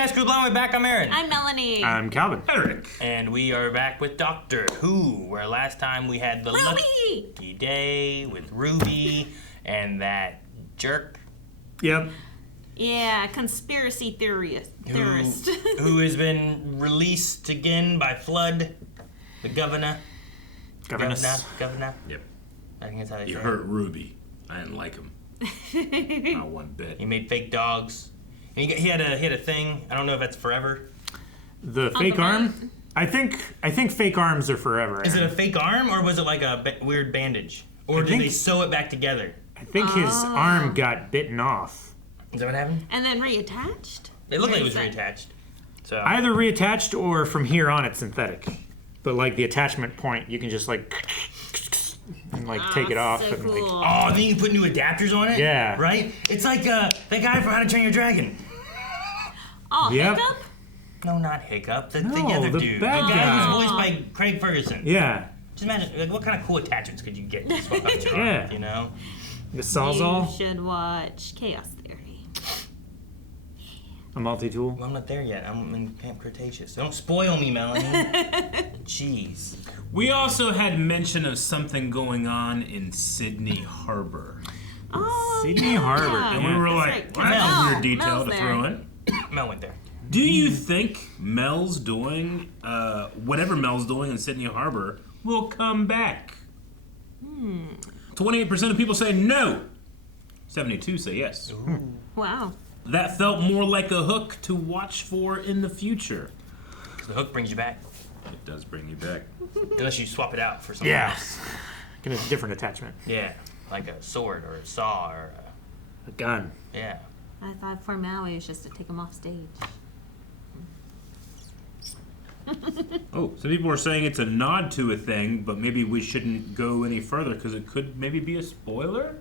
guys, Crew Blind, we're back. I'm Aaron. I'm Melanie. I'm Calvin. Eric. And we are back with Doctor Who, where last time we had the Ruby! lucky day with Ruby and that jerk. Yep. Yeah, conspiracy theorist. Who has been released again by Flood, the governor. Governor. Yep. I think that's how they say You it. hurt Ruby. I didn't like him. Not one bit. He made fake dogs. And he had a thing. I don't know if that's forever. The fake arm? I think fake arms are forever. Is it a fake arm or was it like a weird bandage? Or did they sew it back together? I think his arm got bitten off. Is that what happened? And then reattached? It looked like it was reattached. So Either reattached or from here on it's synthetic. But like the attachment point, you can just like and like take it off. So and cool. like, oh, then you can put new adapters on it? Yeah. Right? It's like that guy from How to Train Your Dragon. Oh, Yep. Hiccup? No, not Hiccup. The No, other the dude. bad the guy guy. who's voiced by Craig Ferguson. yeah. Just imagine, like, what kind of cool attachments could you get to swap out your Yeah. arm, you know? The You Sawzall, should watch Chaos Theory. a multi-tool. Well, I'm not there yet. I'm in Camp Cretaceous. Don't spoil me, Melanie. Jeez. We also had mention of something going on in Sydney Harbor. Oh, Sydney yeah. Harbor. And we were That's like, right, well, that's a Mel- weird detail Mel's to there. throw in. Mel went there. Do you think Mel's doing, whatever Mel's doing in Sydney Harbor will come back? 28% of people say no. 72 say yes. Wow. That felt more like a hook to watch for in the future. Because the hook brings you back. It does bring you back. Unless you swap it out for something Yeah. else. Get a different attachment. Yeah. Like a sword or a saw or A gun. yeah. I thought for Maui was just to take him off stage. Oh, some people are saying it's a nod to a thing, but maybe we shouldn't go any further because it could maybe be a spoiler.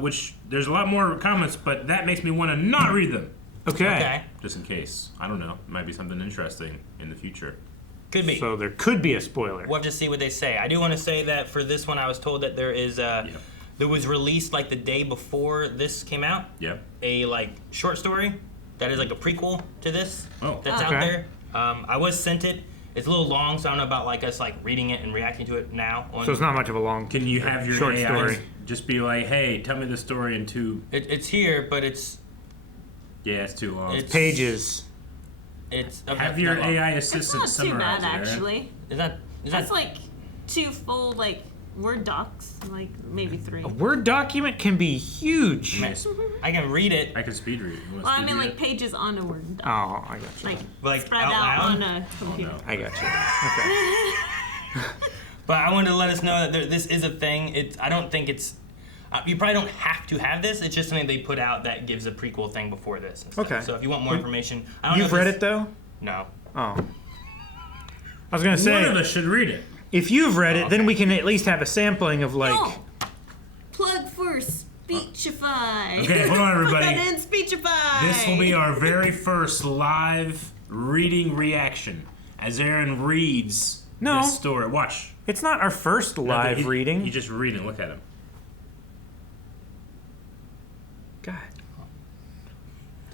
Which there's a lot more comments, but that makes me want to not read them. Okay. Just in case. I don't know. It might be something interesting in the future. Could be. So there could be a spoiler. We'll have to see what they say. I do want to say that for this one, I was told that there is there was released like the day before this came out. Yep. A like short story that is like a prequel to this. Oh. That's Okay. out there. I was sent it. It's a little long, so I don't know about like us like reading it and reacting to it now. So it's not much of a long. Can you have your short AI story? just be like, hey, tell me the story in two... It's here, but it's Yeah, it's too long. It's- Pages. okay, Have your not long. AI It's assistant not too summarize bad, it, Aaron. actually. Is that That's like 2 full, like, Word docs. Like, maybe 3. A Word document can be huge. I can read it I can speed read it. You want Well, I speed mean, read like, it? pages on a Word doc. Oh, I got you. Like out spread out loud? on a computer. no. I got you. Okay. But I wanted to let us know that this is a thing. I don't think it's. You probably don't have to have this. It's just something they put out that gives a prequel thing before this. And stuff. Okay. So if you want more information, I don't know You've if read it's- it though? No. Oh. I was gonna One of say, us should read it. if you've read it, then we can at least have a sampling of like. No! Plug for Speechify. Okay, hold on, everybody. Put in Speechify. This will be our very first live reading reaction as Aaron reads No. this story. Watch. It's not our first live He- reading. You just read it. Look at him. God.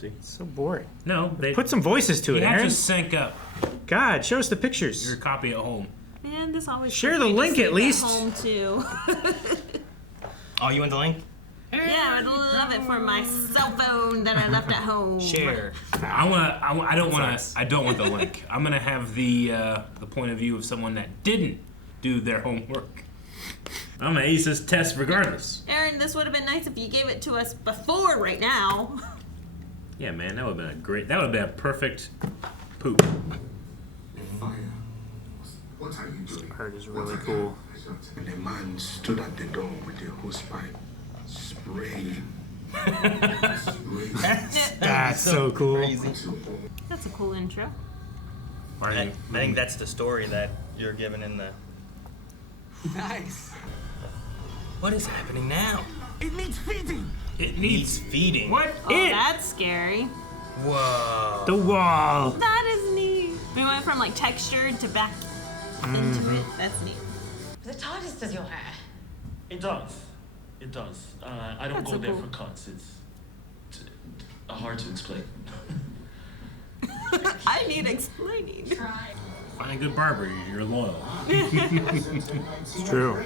It's so boring. No, they Put some voices to you it, have Aaron. to sync up God, show us the pictures. your copy at home. Man, this always Share puts the me to link sleep at least. home too. Oh, you want the link? Yeah, I'd love it for my cell phone that I left at home. Share. I don't want Sucks. to. I don't want the link. I'm gonna have the point of view of someone that didn't do their homework. I'm gonna ace this test regardless. Aaron, this would have been nice if you gave it to us before right now. Yeah, man, that would have been a great. That would have been a perfect poop. Fire. What are you doing? Art is really cool. And a man stood at the door with a hosepipe, spraying. That's so cool. Crazy. That's a cool intro. I think that's the story that you're given in the. Nice. What is happening now? It needs feeding. It Needs needs feeding. what? Oh, that's scary. Whoa. The wall. That is neat. We went from like textured to back into it. That's neat. The TARDIS does your hair. It does. It does. I don't That's go so there cool. for cuts. It's hard to explain. I need explaining. Find a good barber, you're loyal. It's true.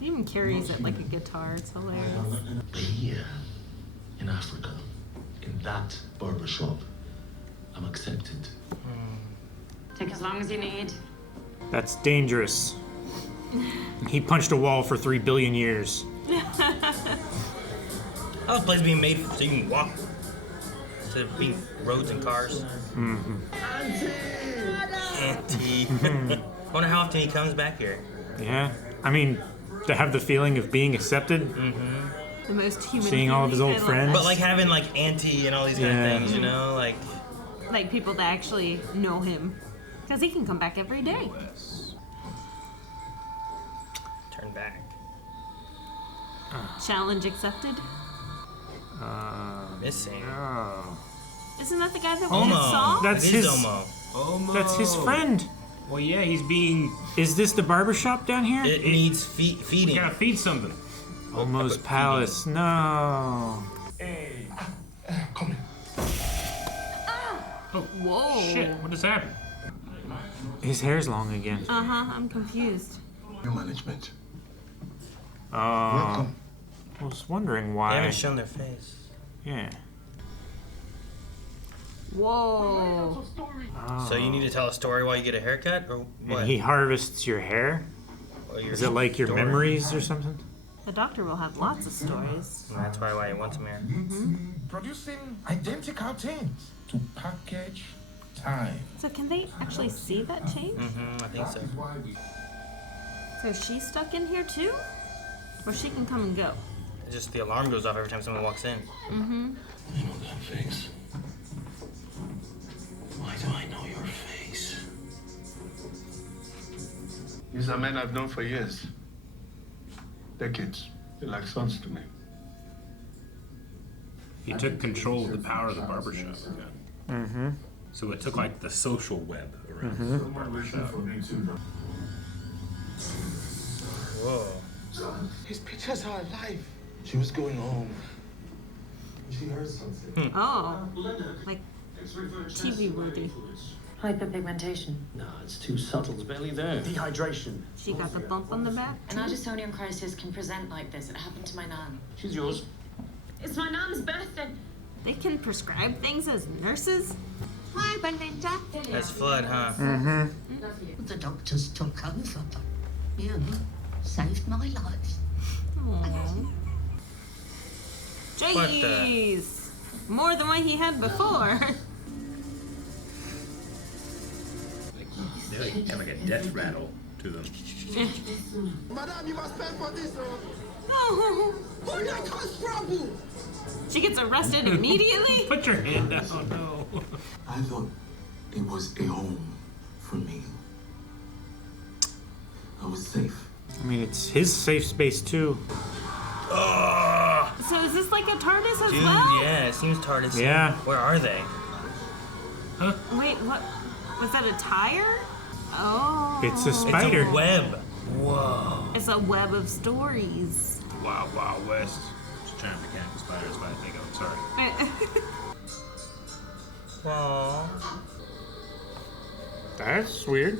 He even carries it like a guitar. It's hilarious. Here in Africa, in that barbershop, I'm accepted. Take as long as you need. That's dangerous. He punched a wall for 3 billion years. How is place being made so you can walk instead of being roads and cars? Auntie. I wonder how often he comes back here. Yeah. I mean, to have the feeling of being accepted, The most human. seeing all of his feeling. old I love friends. But like having like Auntie and all these kind Yeah. of things, you know, like that. Like people that actually know him, because he can come back every day. turn back. Challenge accepted. Missing. Oh. Isn't that the guy that we just Omo. saw? That's It is his- Omo. That's his friend. Well, yeah, he's being. Is this the barbershop down here? It needs feeding. You gotta feed something. Almost Palace. No. Come in. Whoa. Shit, what just happened? His hair's long again. I'm confused. New management. Oh. Welcome. I was wondering They why. haven't shown their face. Yeah. Whoa. So you need to tell a story while you get a haircut, or what? And he harvests your hair? Or your Is it like your story? memories or something? The doctor will have lots of stories. And that's probably why he wants him here. Producing identical things to package time. So can they actually see that change? I think so. So she's stuck in here too? Or she can come and go? It's just the alarm goes off every time someone walks in. I know that face. Why do I know your face? These are men I've known for years. Decades. They're like sons to me. He took control of the power of the barbershop. Yeah. So it took like the social web around the barbershop. Whoa. His pictures are alive. She was going home. She heard something. Oh. Like TV worthy. Hyperpigmentation. No, it's too subtle. It's barely there. Dehydration. She got the bump on the back. An Addisonian crisis can present like this. It happened to my nan. She's yours. It's my nan's birthday. They can prescribe things as nurses? Hi, Belinda. That's Flood, huh? The doctors took over, but you saved my life. What the- Jeez. More than what he had before. They like have like a death rattle to them. Madam, you must pay for this. Who that cause trouble? She gets arrested immediately? Put your hand down. No. I thought it was a home for me. I was safe. I mean, it's his safe space too. So is this like a TARDIS as Dude, well? yeah, it seems TARDIS. Yeah. Where are they? Wait, what? Was that a tire? Oh. It's a It's spider. a web. Whoa. It's a web of stories. Wild, Wild West. Just trying to mechanical spiders, but I think I'm sorry. Aww. That's weird.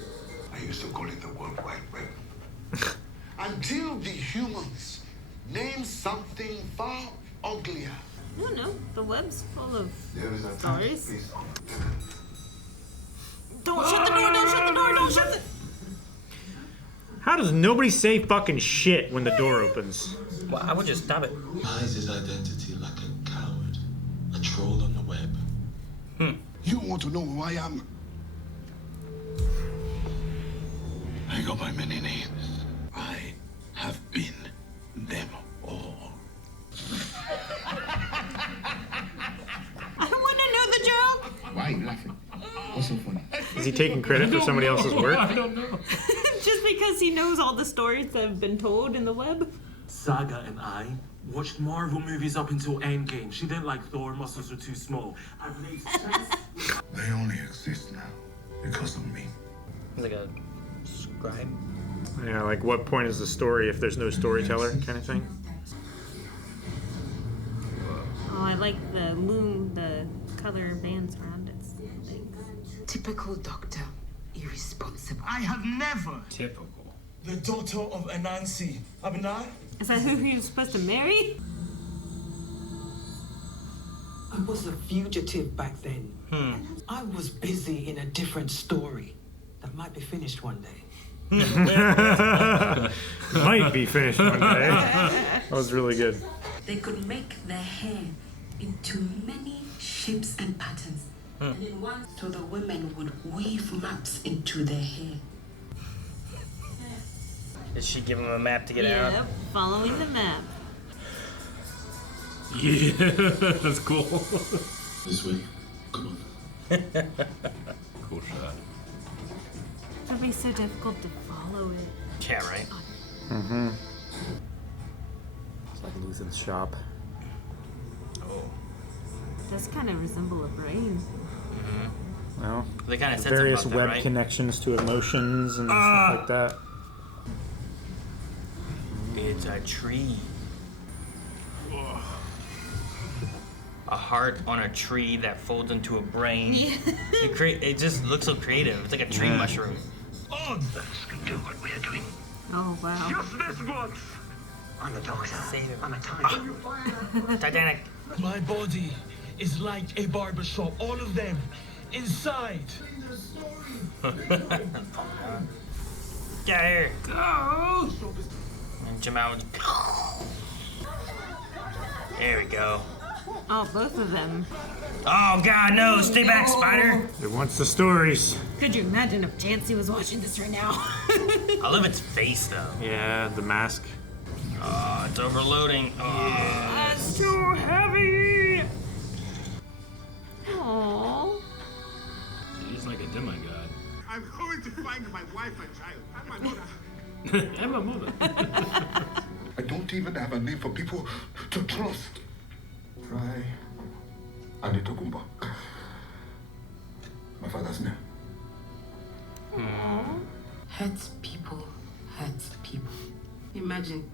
I used to call it the World Wide Web. Until the humans name something far uglier. I don't know. The web's full of There is a stories. space on. Don't shut the door! Don't shut the door! Don't shut the... How does nobody say fucking shit when the door opens? Well, I would just stop it. Hides his identity like a coward. A troll on the web. You want to know who I am? I go by many names. I have been them all. I want to know the joke! Why are you laughing? What's so funny? Is he taking credit for somebody else's work? I don't know. Just because he knows all the stories that have been told in the web? Saga and I watched Marvel movies up until Endgame. She didn't like Thor, muscles were too small. I've made sense. They only exist now because of me. Like a scribe. Yeah, like what point is the story if there's no storyteller kind of thing? Oh, I like the moon, the color bands around its legs. Typical Doctor. Irresponsible. I have never. Typical. The daughter of Anansi. Abinai? Is that who he was supposed to marry? I was a fugitive back then. I was busy in a different story that might be finished one day. Might be finished one day. That was really good. They could make their hair into many shapes and patterns. And in one, so the women would weave maps into their hair. Did she give him a map to get out? Yep, following the map. Yeah, that's cool. This way. Come on. Cool shot. It would be so difficult to follow it. Yeah, right? Mm-hmm. It's like Luthen's shop. Oh. It does kind of resemble a brain. Well, They kind of said various something about web that, right? connections to emotions and stuff like that. It's a tree. A heart on a tree that folds into a brain. Yeah. It just looks so creative. It's like a tree mushroom. Oh, this can do what we're doing. Oh, wow. Just this once. I'm a doctor. Save him. I'm a tiger. Titanic. My body is like a barbershop. All of them inside. Get here. Go. And Jamal. There we go. Oh, both of them. Oh God, no! Stay back, Spider. It wants the stories. Could you imagine if Jancy was watching this right now? I love its face though. Yeah, the mask. Oh, it's overloading. Oh. It's too heavy. Aww. He's like a demigod. I'm going to find my wife and child and my mother. And my mother. I don't even have a name for people to trust. Try Anitokumba. My father's name. Hurts people. Hurts people. Imagine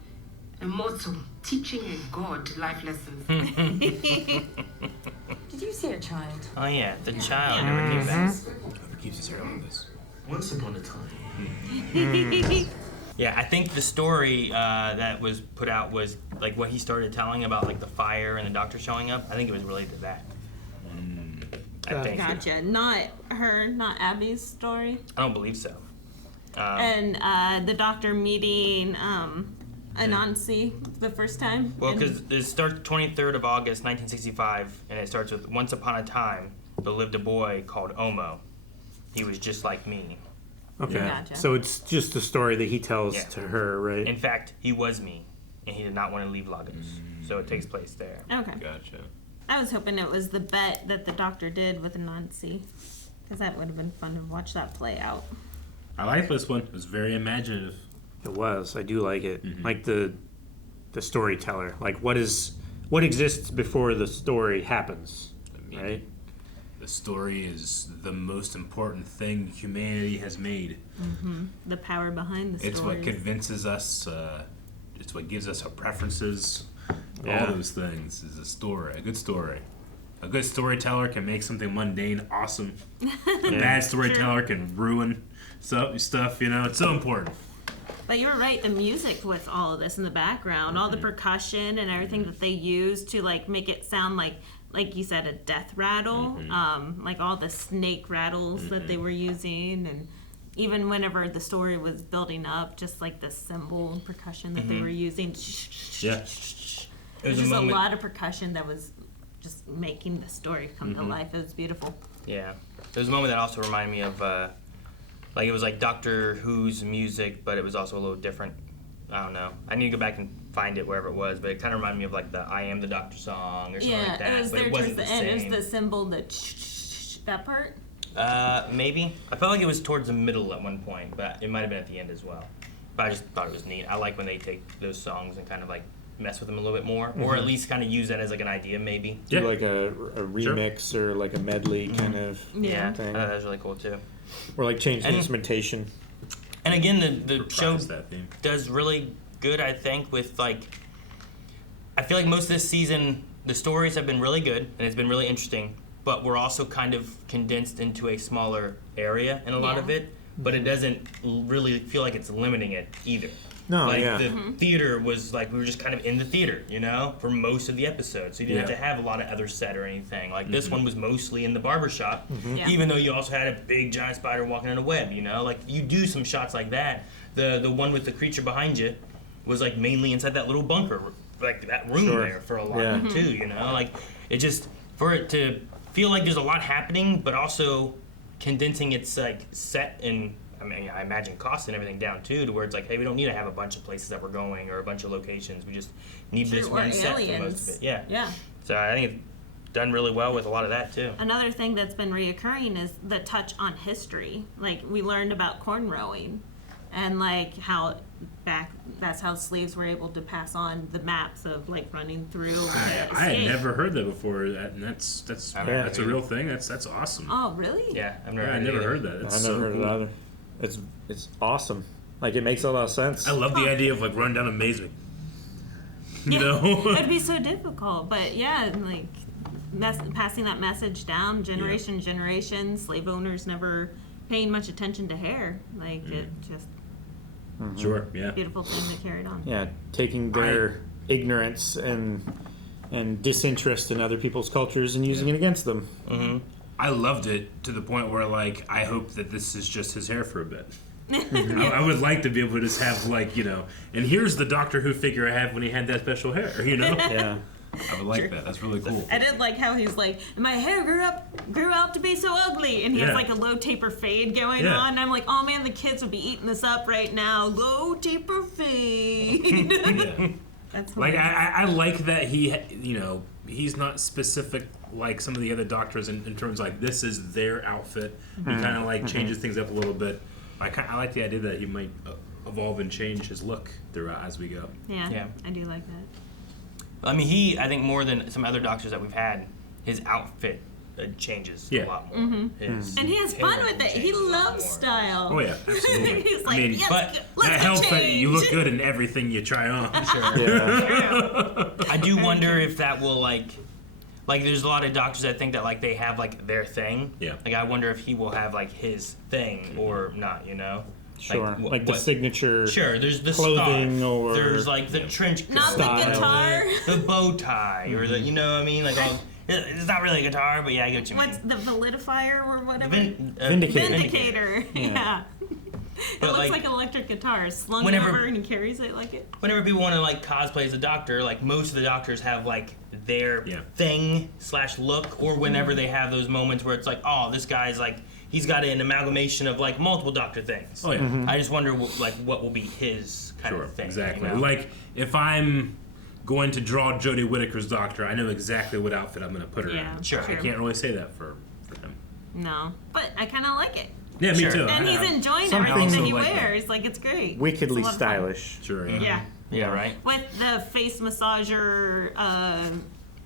a mortal teaching a god life lessons. Did you see a child? Oh yeah, the child never came back. Who keeps his hair on this? Once upon a time. Yeah, I think the story that was put out was like what he started telling about like the fire and the doctor showing up. I think it was related to that. I think. Gotcha. Not her, not Abby's story. I don't believe so. And the doctor meeting Anansi the first time. Well, and- because it starts 23rd of August, 1965, and it starts with once upon a time there lived a boy called Omo. He was just like me. Okay. Gotcha. So it's just a story that he tells Yeah. to her, right? In fact, he was me, and he did not want to leave Lagos. So it takes place there. Okay. Gotcha. I was hoping it was the bet that the doctor did with Anansi. Because that would have been fun to watch that play out. I like this one. It was very imaginative. It was. I do like it. Like the storyteller. Like what exists before the story happens, right? The story is the most important thing humanity has made. The power behind the story. It's what convinces us. It's what gives us our preferences. Yeah. All those things is a story. A good story. A good storyteller can make something mundane awesome. A bad storyteller can ruin stuff. You know, it's so important. But you were right, the music with all of this in the background, all the percussion and everything that they used to like make it sound like you said, a death rattle, like all the snake rattles that they were using, and even whenever the story was building up, just like the cymbal and percussion that they were using. Yeah. It was Just a moment. lot of percussion that was just making the story come to life. It was beautiful. Yeah. There's a moment that also reminded me of, like it was like Doctor Who's music, but it was also a little different. I don't know. I need to go back and find it wherever it was, but it kind of reminded me of like the I Am the Doctor song or something like that. It was but there it towards wasn't the the end. It same. was the cymbal, that part. Maybe. I felt like it was towards the middle at one point, but it might have been at the end as well. But I just thought it was neat. I like when they take those songs and kind of like mess with them a little bit more, or at least kind of use that as like an idea, maybe. Do like a remix or like a medley kind of Yeah, I thing. thought that was really cool too. Or like change the And- instrumentation. And again, the show that theme. does really good, I think, with like. I feel like most of this season, the stories have been really good and it's been really interesting, but we're also kind of condensed into a smaller area in a lot of it. But it doesn't really feel like it's limiting it either. No, like yeah. the theater was like we were just kind of in the theater, you know, for most of the episode. So you didn't have to have a lot of other set or anything. Like this one was mostly in the barbershop, even though you also had a big giant spider walking in a web, you know? Like you do some shots like that. The one with the creature behind you was like mainly inside that little bunker, like that room there for a lot of it too, you know? Like it just, for it to feel like there's a lot happening, but also condensing its like set and I mean, I imagine cost and everything down too, to where it's like, hey, we don't need to have a bunch of places that we're going or a bunch of locations. We just need this one set for most of it. Yeah. So I think it's done really well with a lot of that too. Another thing that's been reoccurring is the touch on history. Like we learned about cornrowing, and like how that's how slaves were able to pass on the maps of like running through. I had never heard that before, and that's a real thing. That's awesome. Oh, really? Yeah, I've never heard that. I've never heard it either. It's awesome. Like it makes a lot of sense. I love the idea of like run down amazement. You know, it'd be so difficult, but yeah, like passing that message down generation to generation. Slave owners never paying much attention to hair. Like it just sure, yeah, beautiful thing that carried on. Yeah, taking their ignorance and disinterest in other people's cultures and using it against them. I loved it to the point where, like, I hope that this is just his hair for a bit. I would like to be able to just have, like, you know, and here's the Doctor Who figure I had when he had that special hair, you know? Yeah. I would like that. That's really cool. I did like how he's like, my hair grew out to be so ugly, and he has like a low taper fade going on. And I'm like, oh man, the kids would be eating this up right now. Low taper fade. That's like I like that he, you know, he's not specific like some of the other Doctors in terms of like this is their outfit. He kind of like changes things up a little bit. I like the idea that he might evolve and change his look throughout as we go. Yeah, I do like that. I mean, I think more than some other Doctors that we've had, his outfit changes a lot more. And he has fun with it. He loves style. Oh yeah, absolutely. He's like, I mean, yes, but let's that helps that you look change. good in everything you try on. I do wonder if that will like there's a lot of Doctors that think that like they have like their thing. Yeah. Like I wonder if he will have like his thing or not, you know? Sure. Like the signature Sure, there's the clothing scarf, or there's like the trench coat. Not the guitar. The bow tie or the, you know what I mean? Like all, it's not really a guitar, but yeah, I get what you mean. What's the validifier or whatever? Vindicator. Yeah. It But, looks like, like an electric guitar slung whenever- over and he carries it like it. Whenever people want to like cosplay as a Doctor, like most of the Doctors have like their thing / look, or whenever they have those moments where it's like, oh, this guy's like he's got an amalgamation of like multiple Doctor things. Oh yeah. I just wonder what will be his kind of thing. Exactly. You know? Like if I'm going to draw Jodie Whittaker's Doctor, I know exactly what outfit I'm going to put her in. Sure. I can't really say that for him. No, but I kind of like it. Yeah, me too. And he's enjoying Something everything that he like that. wears. Like it's great. wickedly It's a lot of fun. stylish. Sure. Yeah. Yeah, right. With the face massager,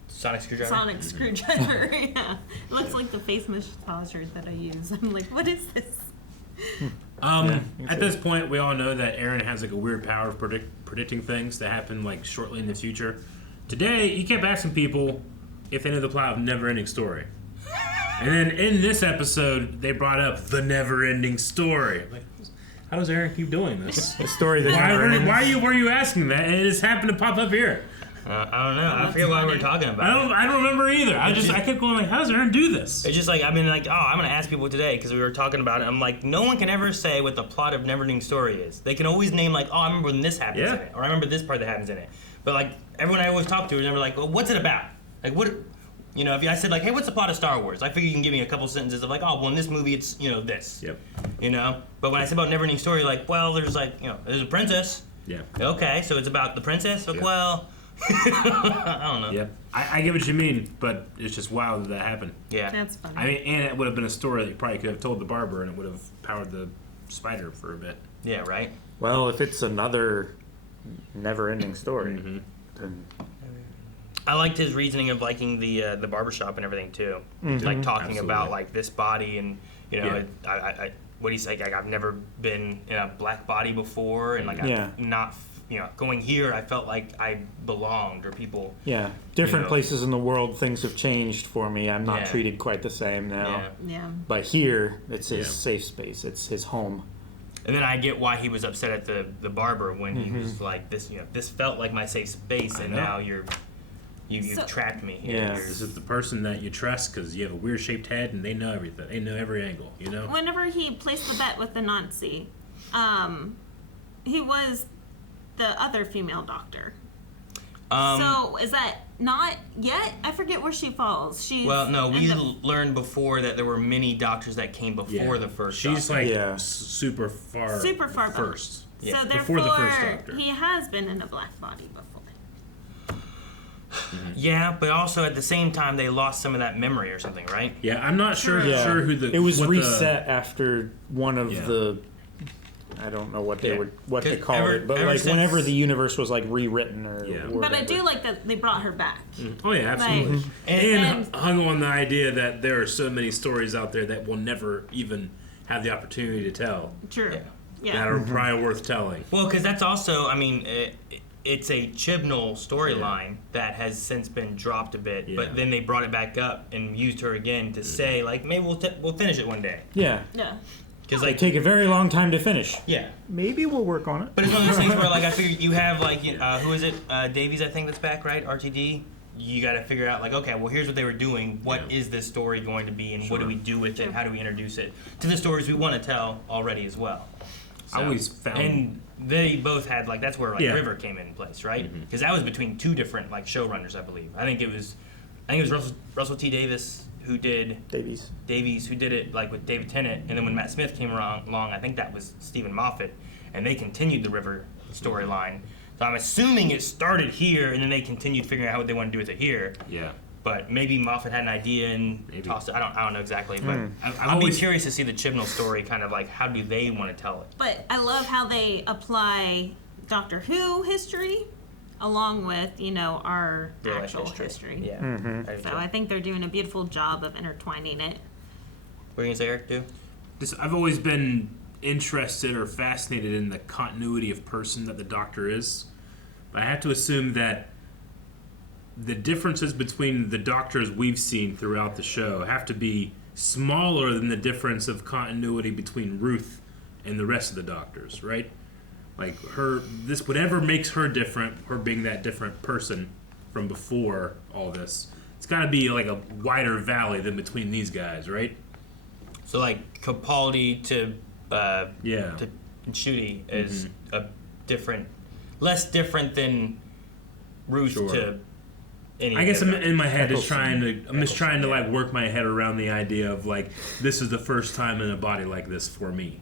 Sonic screwdriver. sonic screwdriver. Yeah. It looks like the face massager that I use. I'm like, what is this? At this point, we all know that Aaron has like a weird power of predicting things that happen like shortly in the future. Today, he kept asking people if they knew the plot of NeverEnding Story. And then in this episode, they brought up the NeverEnding Story. I'm like, how does Aaron keep doing this? The story that never ends. Why were you asking that? And it just happened to pop up here. I don't know. I forget why we were talking about it. I don't remember either. I kept going like, how does Aaron do this? It's just like, I mean, like, oh, I'm going to ask people today because we were talking about it. I'm like, no one can ever say what the plot of NeverEnding Story is. They can always name, like, oh, I remember when this happens in it, or I remember this part that happens in it. But, like, everyone I always talk to is never like, well, what's it about? Like, what, you know, if I said, like, hey, what's the plot of Star Wars? I figure you can give me a couple sentences of, like, oh, well, in this movie, it's, you know, this. Yep. You know? But when I say about NeverEnding Story, like, well, there's, like, you know, there's a princess. Yeah. Okay, so it's about the princess? Like, well, I don't know. Yep. I get what you mean, but it's just wild that happened. Yeah. That's funny. I mean, and it would have been a story that you probably could have told the barber, and it would have powered the spider for a bit. Yeah, right? Well, if it's another never-ending story, then I liked his reasoning of liking the barbershop and everything too. Like talking about like this body and you know, I what he's like I've never been in a black body before and like I've not going here, I felt like I belonged, or people. Yeah, different know. places in the world, things have changed for me. I'm not Yeah. treated quite the same now. Yeah. But here, it's his safe space. It's his home. And then I get why he was upset at the barber when he was like, this felt like my safe space, and now you've trapped me here. Yeah. This is the person that you trust because you have a weird shaped head and they know everything. They know every angle, you know? Whenever he placed the bet with the Nazi, he was the other female doctor. So is that not yet? I forget where she falls. She's Well, no, we learned before that there were many doctors that came before the first She's doctor. like super far back. first. So Yeah. therefore, Before the first doctor. he has been in a black body before. Yeah, but also at the same time, they lost some of that memory or something, right? Yeah, I'm not sure who the. It was what reset after one of the. I don't know what they called it, but like whenever the universe was like rewritten or. But I do like that they brought her back. Oh yeah, absolutely. Like, and hung on the idea that there are so many stories out there that we'll never even have the opportunity to tell. True. Yeah. That are probably worth telling. Well, because that's also, I mean, it's a Chibnall storyline that has since been dropped a bit, but then they brought it back up and used her again to say, like, maybe we'll finish it one day. Yeah. Yeah. Because like take a very long time to finish. Yeah. Maybe we'll work on it. But it's one of those things where, like, I figured you have, like, who is it? Davies, I think that's back, right? RTD. You got to figure out, like, okay, well, here's what they were doing. What is this story going to be, and what do we do with it? How do we introduce it to the stories we want to tell already as well? So, I always found, and they both had, like, that's where like River came in place, right? Because that was between two different like showrunners, I believe. I think it was Russell T. Davis who did Davies who did it like with David Tennant, and then when Matt Smith came along, I think that was Stephen Moffat, and they continued the River storyline. So I'm assuming it started here, and then they continued figuring out what they want to do with it here. Yeah. But maybe Moffat had an idea and tossed it. I don't know exactly, but I'll be curious to see the Chibnall story. Kind of like, how do they want to tell it? But I love how they apply Doctor Who history along with our actual history. Yeah. So I think they're doing a beautiful job of intertwining it. What are you gonna say, Eric? I've always been interested or fascinated in the continuity of person that the Doctor is, but I have to assume that the differences between the Doctors we've seen throughout the show have to be smaller than the difference of continuity between Ruth and the rest of the Doctors, right? Like whatever makes her different, her being that different person from before all this, it's got to be like a wider valley than between these guys, right? So like Capaldi to Ncuti is a less different than Ruth to any. I guess I'm in my head just trying to like work my head around the idea of like this is the first time in a body like this for me.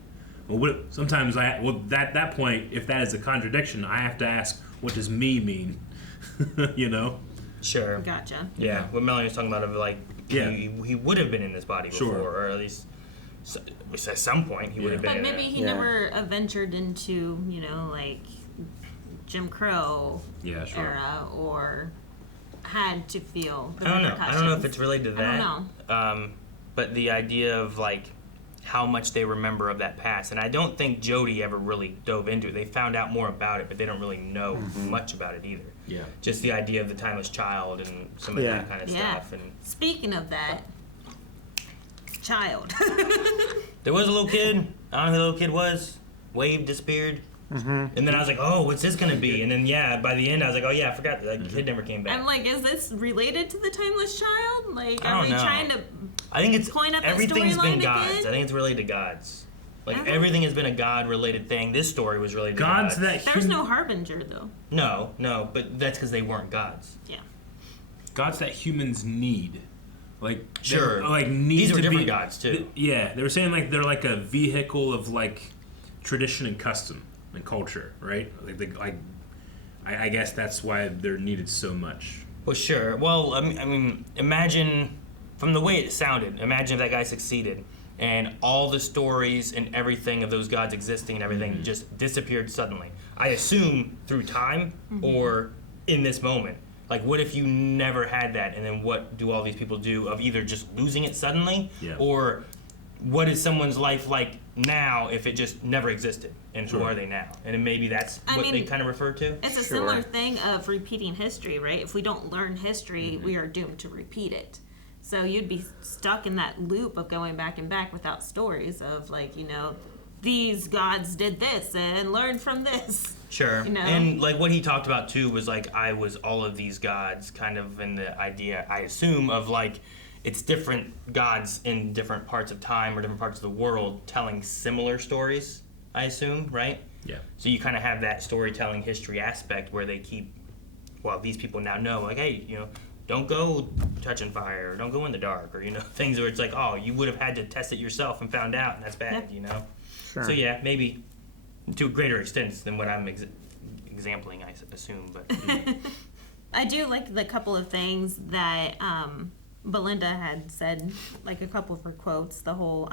Well, sometimes at that point, if that is a contradiction, I have to ask, what does me mean? Sure. Gotcha. Yeah, what Melanie was talking about of like he would have been in this body before, or at least at some point he would have been. But maybe he never ventured into like Jim Crow era or had to feel the repercussions. I don't know if it's related to that. I don't know. But the idea of like how much they remember of that past, and I don't think Jodie ever really dove into it. They found out more about it, but they don't really know much about it either. Yeah. Just the idea of the timeless child and some of that kind of stuff. And speaking of that, child. There was a little kid. I don't know who the little kid was. Wave disappeared. And then I was like, oh, what's this going to be? And then, by the end, I was like, oh, yeah, I forgot that kid never came back. I'm like, is this related to the timeless child? Like, I don't know. Trying to I think it's point up everything's been gods. again? I think it's related to gods. Like, everything has been a god-related thing. This story was related to gods. There's no harbinger, though. No, but that's because they weren't gods. Yeah. Gods that humans need. Like, sure. Like, need These are to different be, gods, too. Yeah, they were saying, like, they're like a vehicle of, like, tradition and custom and culture, right? I guess that's why they're needed so much. Well, sure. Well, I mean, imagine, from the way it sounded, imagine if that guy succeeded and all the stories and everything of those gods existing and everything just disappeared suddenly. I assume through time or in this moment. Like, what if you never had that, and then what do all these people do of either just losing it suddenly or what is someone's life like now if it just never existed, and who Sure. are they now? And maybe that's I what mean, they kind of refer to. It's a similar thing of repeating history, right? If we don't learn history, we are doomed to repeat it. So you'd be stuck in that loop of going back and back without stories of, like, you know, these gods did this and learned from this. Sure. You know? And like what he talked about too was like I was all of these gods, kind of in the idea, I assume, of like it's different gods in different parts of time or different parts of the world telling similar stories, I assume, right? Yeah. So you kind of have that storytelling history aspect where they keep, well, these people now know, like, hey, you know, don't go touching fire, or don't go in the dark, or, you know, things where it's like, oh, you would have had to test it yourself and found out, and that's bad, you know? Sure. So yeah, maybe to a greater extent than what I'm exampling, I assume, but... I do like the couple of things that Belinda had said, like a couple of her quotes. The whole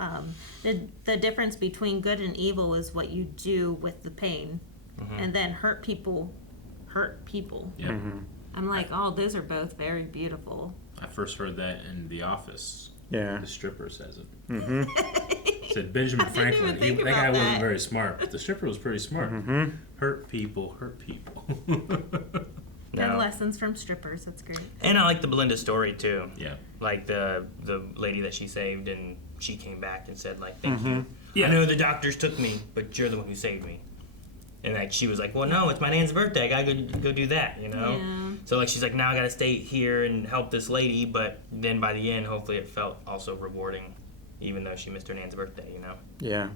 the difference between good and evil is what you do with the pain, and then hurt people. Yeah. I'm like, oh, those are both very beautiful. I first heard that in The Office. Yeah. The stripper says it. Said Benjamin Franklin. think That guy about wasn't that. very smart, but the stripper was pretty smart. Hurt people, hurt people. And No. lessons from strippers. That's great. And I like the Belinda story too. Yeah. Like the lady that she saved, and she came back and said, like, thank you. Yeah. I know the doctors took me, but you're the one who saved me. And like she was like, well, no, it's my nan's birthday. I gotta go do that, you know? Yeah. So like she's like, now I gotta stay here and help this lady. But then by the end, hopefully it felt also rewarding, even though she missed her nan's birthday, you know? Yeah.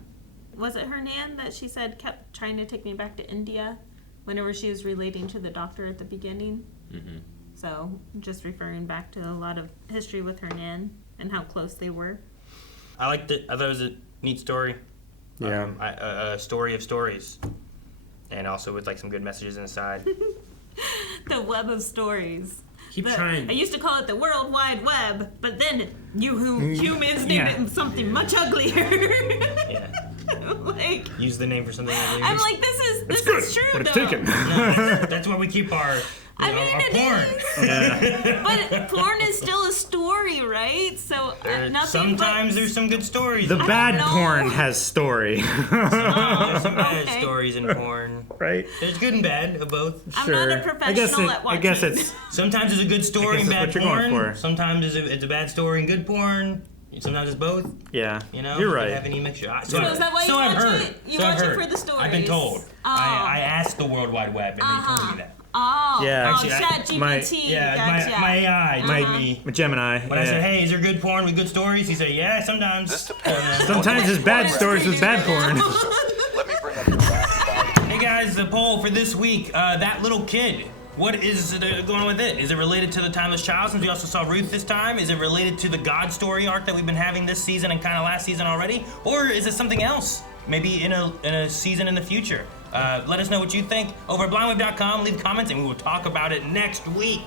Was it her nan that she said kept trying to take me back to India whenever she was relating to the doctor at the beginning? Mm-hmm. So just referring back to a lot of history with her nan and how close they were. I liked it. I thought it was a neat story. Yeah. A story of stories. And also with like some good messages inside. The web of stories. Keep trying. I used to call it the World Wide Web, but then humans named it something much uglier. Yeah. Like, Use the name for something ugly. I'm like, this is true But it's though. taken. No, that's where we keep our, I mean, our it porn. is. But porn is still a story, right? So nothing. Sometimes there's some good stories. The bad know. porn has story. There's some bad okay. stories in porn. Right? There's good and bad of both. I'm not a professional at watching. I guess it's Sometimes it's a good story and that's bad what you're going porn. for. Sometimes it's a bad story and good porn. Sometimes it's both. yeah. You know, You're you right. can have any mixture. So is that why you I've watch heard. it? You So I've watch it heard. for the stories. I've been told. Oh. I asked the World Wide Web, and they told me that. Oh, Yeah. oh, Actually, ChatGPT. Yeah, gotcha. my AI told me. Gemini. When I said, "Hey, is there good porn with good stories?" He said, "Yeah, sometimes." Sometimes it's bad stories with bad porn. Let me bring up the facts. Hey guys, the poll for this week. That little kid. What is going on with it? Is it related to the Timeless Child, since we also saw Ruth this time? Is it related to the God story arc that we've been having this season and kind of last season already? Or is it something else? Maybe in a season in the future? Let us know what you think over at blindwave.com. Leave comments and we will talk about it next week.